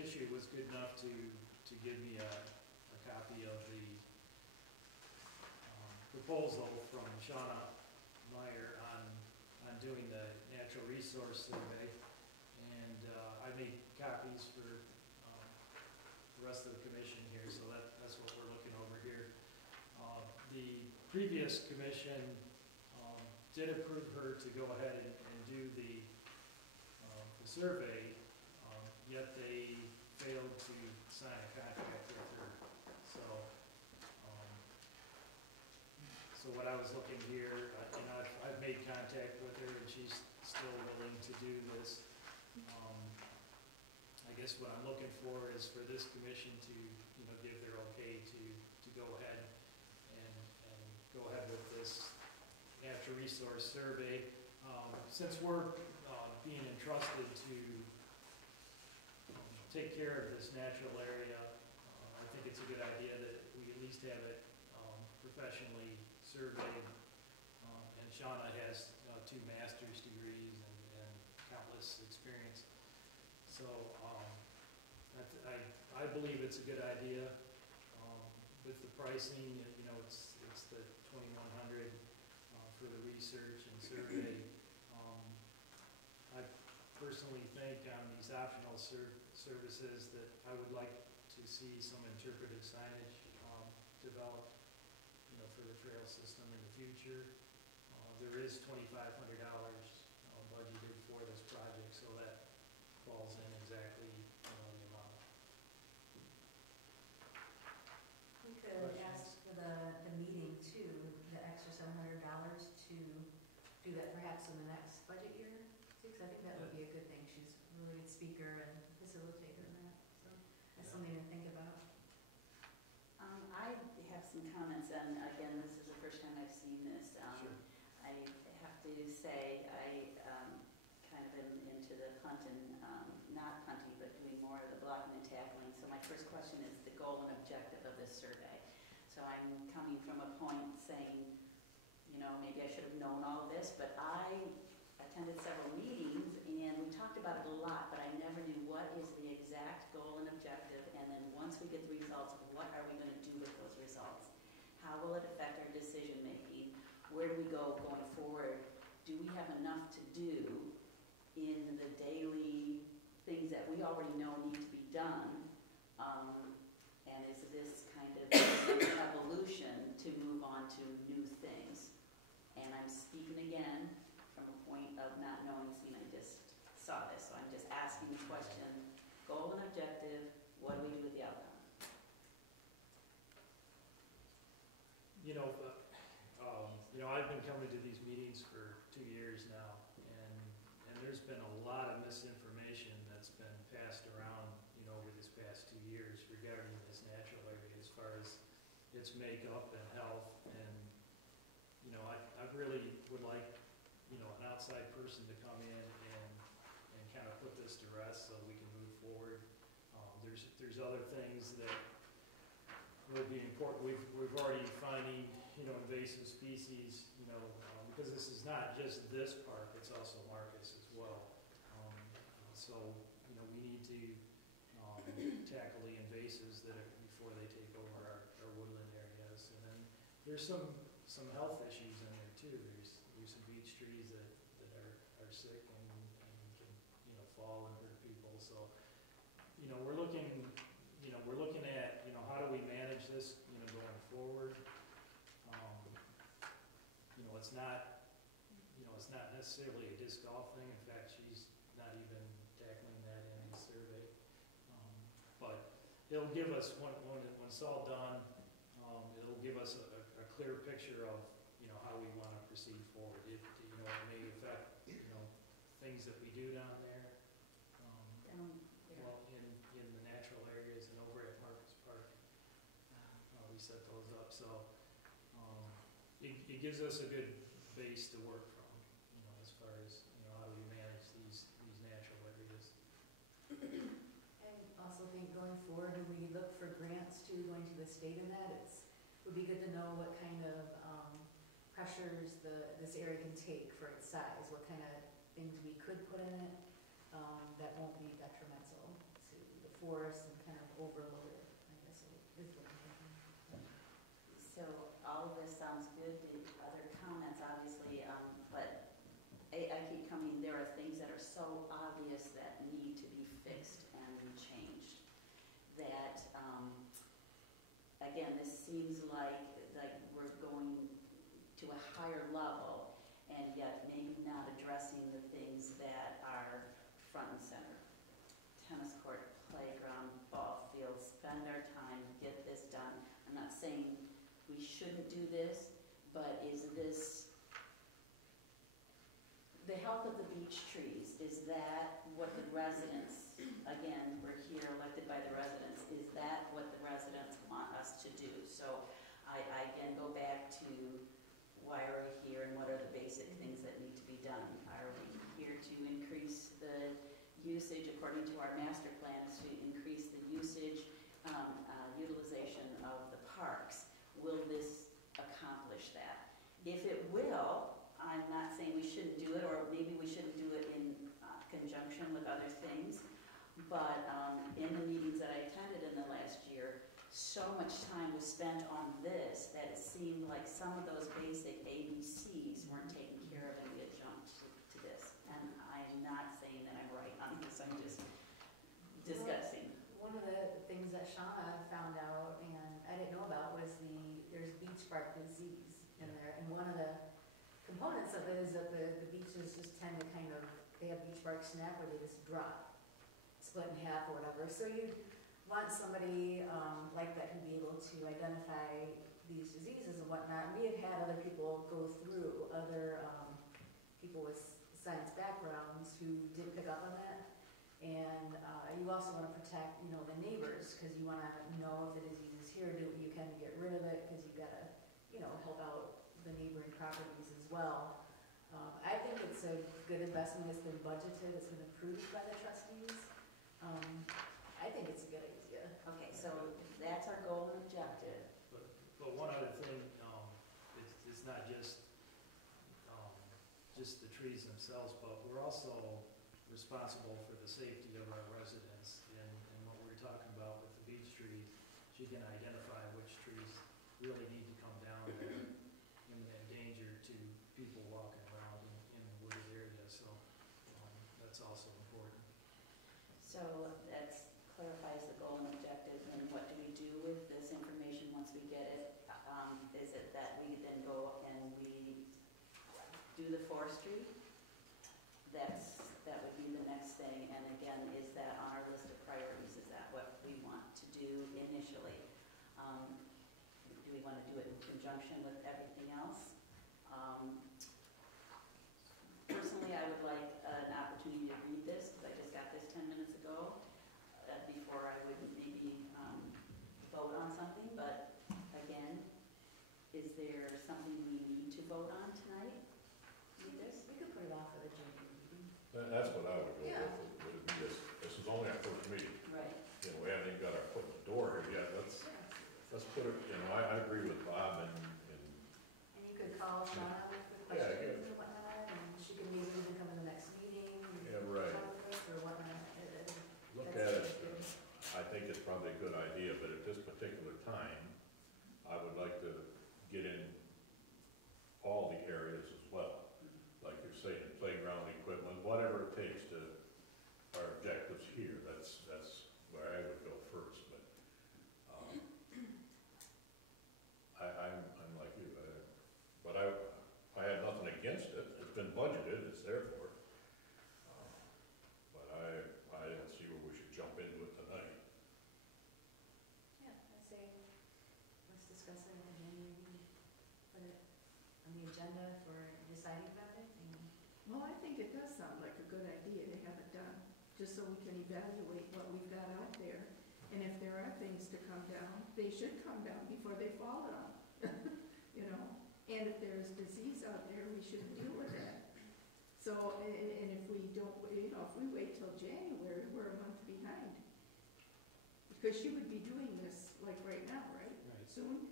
Tishu was good enough to give me a copy of the proposal from Shauna Meyer on doing the natural resource survey. And I made copies for the rest of the commission here, so that's what we're looking over here. The previous commission did approve her to go ahead and do the survey, yet they failed to sign a contract with her. So what I was looking here, I've made contact with her and she's still willing to do this. I guess what I'm looking for is for this commission to, give their okay to go ahead and go ahead with this natural resource survey. Since we're being entrusted to take care of this natural area, I think it's a good idea that we at least have it professionally surveyed. And Shauna has 2 master's degrees and countless experience. So I believe it's a good idea. With the pricing, it's the $2,100 for the research and survey. I personally think on these optional services that I would like to see some interpretive signage developed, for the trail system in the future. There is $2,500 budgeted for this project, so that falls in exactly the amount. We could ask for the meeting too, the extra $700 to do that perhaps in the next budget year too, because I think that would be a good thing. She's a really good speaker and facilitator in that, so that's something to think about. I have some comments, and again, this is the first time I've seen this. Sure. I have to say I kind of am into the hunting, not hunting, but doing more of the blocking and tackling. So my first question is the goal and objective of this survey. So I'm coming from a point saying, maybe I should have known all of this, but I attended several meetings and we talked about it a lot, but I never knew what is the exact goal and objective, and then once we get the results, what are we going to do with those results? How will it affect our decision making? Where do we go going forward? Do we have enough to do in the daily things that we already know need to be done? And is this kind of an evolution to move on to new things? And I'm speaking again from a point of not knowing, seeing I just saw this, so I'm just asking the question, goal and objective, what do we do with the outcome? I've been coming to these meetings for 2 years now, and there's been a lot of misinformation that's been passed around, over this past 2 years regarding this natural area as far as its makeup and health. And, I really would like, an outside person to come in and kind of put this to rest so we can move forward. There's other things that will be important. We've already finding, invasive species, because this is not just this park, it's also Marcus as well. So, we need to tackle the invasives that are before they take over our woodland areas. And then there's some health issues in there too. There's some beech trees that are sick and can, fall and hurt people. So, we're looking at, how do we manage this, going forward. It's not necessarily a disc golf thing. In fact, she's not even tackling that in the survey. But it'll give us, when it's all done, it'll give us a clear picture of, how we want to proceed forward. It may affect, things that we do down there. Well, in the natural areas and over at Marcus Park, we set those up. So it gives us a good base to work from, as far as, how do we manage these natural areas. I also think going forward, do we look for grants too, going to the state in that? It would be good to know what kind of pressures this area can take for its size, what kind of things we could put in it that won't be detrimental to the forest and kind of overload it, I guess is what I'm thinking. So all of this sounds good, the other comments obviously, but I keep coming, there are things that are so obvious that need to be fixed and changed. That, again, this seems like we're going to a higher level and yet maybe not addressing the things that are front and center. Tennis court, playground, ball field, spend our time, get this done. I'm not saying we shouldn't do this, but is this, the health of the beech trees, is that what the residents, again, we're here elected by the residents, is that what the residents want us to do? So I again go back to why are we here and what are the basic things that need to be done? Are we here to increase the usage according to our master plan, is to increase the usage, utilization of the parks? Will this accomplish that? If it will, I'm not saying we shouldn't do it, or maybe we shouldn't do it in conjunction with other things, but in the meetings that I attended in the last year, so much time was spent on this that it seemed like some of those basic ABCs weren't taken care of and we had jumped to this. And I'm not saying that I'm right on this, I'm just discussing. One of the things that Shauna found out, and I didn't know about, was there's beach bark disease in there. And one of the components of it is that the beaches just tend to kind of, they have beach bark snap where they just drop, split in half or whatever. So you want somebody like that can be able to identify these diseases and whatnot. We have had other people go through, other people with science backgrounds who did pick up on that. And you also want to protect, the neighbors, because you want to know if the disease is here, do what you can to get rid of it, because you've got to, help out the neighboring properties as well. I think it's a good investment. It's been budgeted. It's been approved by the trustees. I think it's a good idea. Okay, so that's our goal and objective. But one other thing, it's not just the trees themselves, but we're also responsible for the safety of our residents. And what we were talking about with the beech trees, she can identify which trees really need to come down that are imminent danger to people walking around in the wooded area. So that's also important. So that clarifies the goal and objective, and what do we do with this information once we get it? Is it that we then go and we do the forestry? That would be the next thing, and again, is that on our list of priorities? Is that what we want to do initially? Do we want to do it in conjunction with everything else? Personally, I would like an opportunity to read this, because I just got this 10 minutes ago, before I would maybe vote on something. But again, is there something we need to vote on tonight? Read this? We could put it off for the January meeting. That's what I would go Yeah. with. Would it be this is only our first meeting. Right. We haven't even got our foot in the door here yet. Let's put it, I agree with Bob and And you could call Shauna with the Yeah, questions and whatnot, and she could maybe even come to the next meeting. Yeah, right. Talk with us or whatnot. look That's at it. good. I think it's probably a good idea, but at this particular time, I would like to get in all the areas as well. Like you're saying, playground equipment, whatever it takes to, our objectives here, that's where I would go first. But I'm like you, but I have nothing against it. It's been budgeted, it's there for it. But I didn't see where we should jump into it tonight. Yeah, I'd say, let's discuss it in the January meeting. Put it on the agenda for deciding about it. Well, I think it does sound like a good idea to have it done, just so we can evaluate what we've got out there. And if there are things to come down, they should come down before they fall down, And if there's disease out there, we should deal with that. So, and if we don't, if we wait till January, we're a month behind. Because she would be doing this like right now, right? Right. Soon?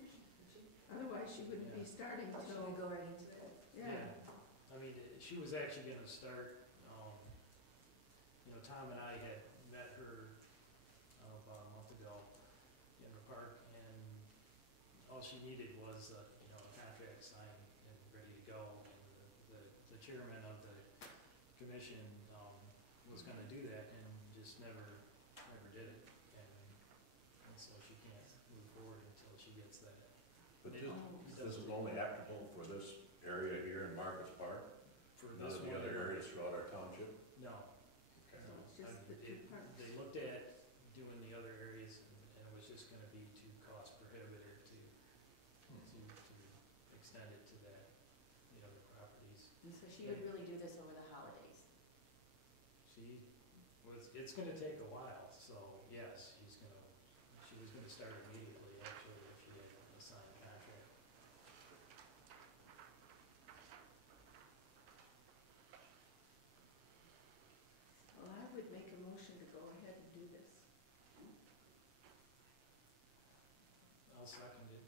Otherwise, she wouldn't be starting Should until, we go right into it? yeah. I mean, she was actually gonna start, Tom and I had met her all she needed was, you know, a contract signed and ready to go. And the chairman of the commission, was gonna do that and just never did it. And so she can't move forward until she gets that. But And this is only applicable for this area here in Marcus Park, For none this of the one other area. areas throughout our township? No. Okay. No, It's just the two parts. They looked at doing the other areas and it was just gonna be too cost prohibitive to extend it to the other properties. And so she would really do this over the holidays. It's gonna take a while, so yes, she was gonna start immediately, actually, if she had a signed contract. Well, I would make a motion to go ahead and do this. I'll second it.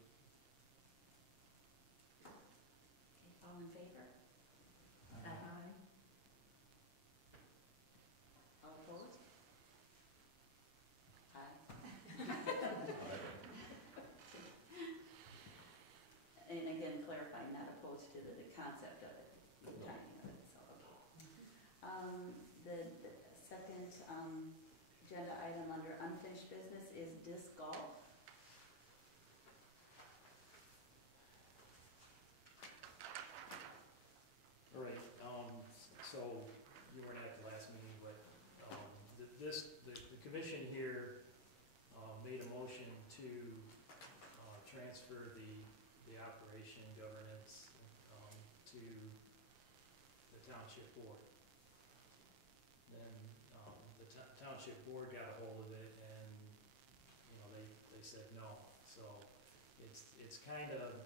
Okay, all in favor? Aye. All opposed? Aye. And again, clarifying, not opposed to the concept of it, the timing of it, so, okay. The second, agenda item under unfinished business is disc golf. All right, so you weren't at the last meeting, but, the commission here, made a motion to, transfer the operation governance, to the township board. Then, the township board got a hold of it and, you know, they said no. So it's kind of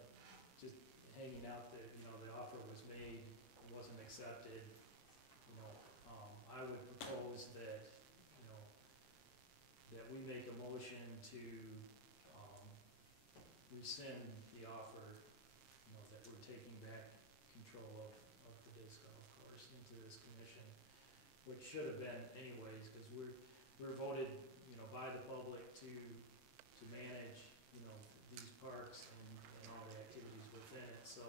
just hanging out that, you know, the offer was made, it wasn't accepted. You know, I would propose that, you know, that we make a motion to, rescind the offer, you know, that we're taking back control of the disc golf course into this commission, which should have been anyways, because we're voted, you know, by the public to manage, you know, these parks and all the activities within it, so,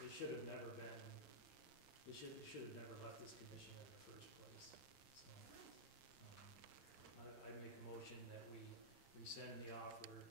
it should have never been, it should have never left this commission in the first place, so, I make a motion that we rescind the offer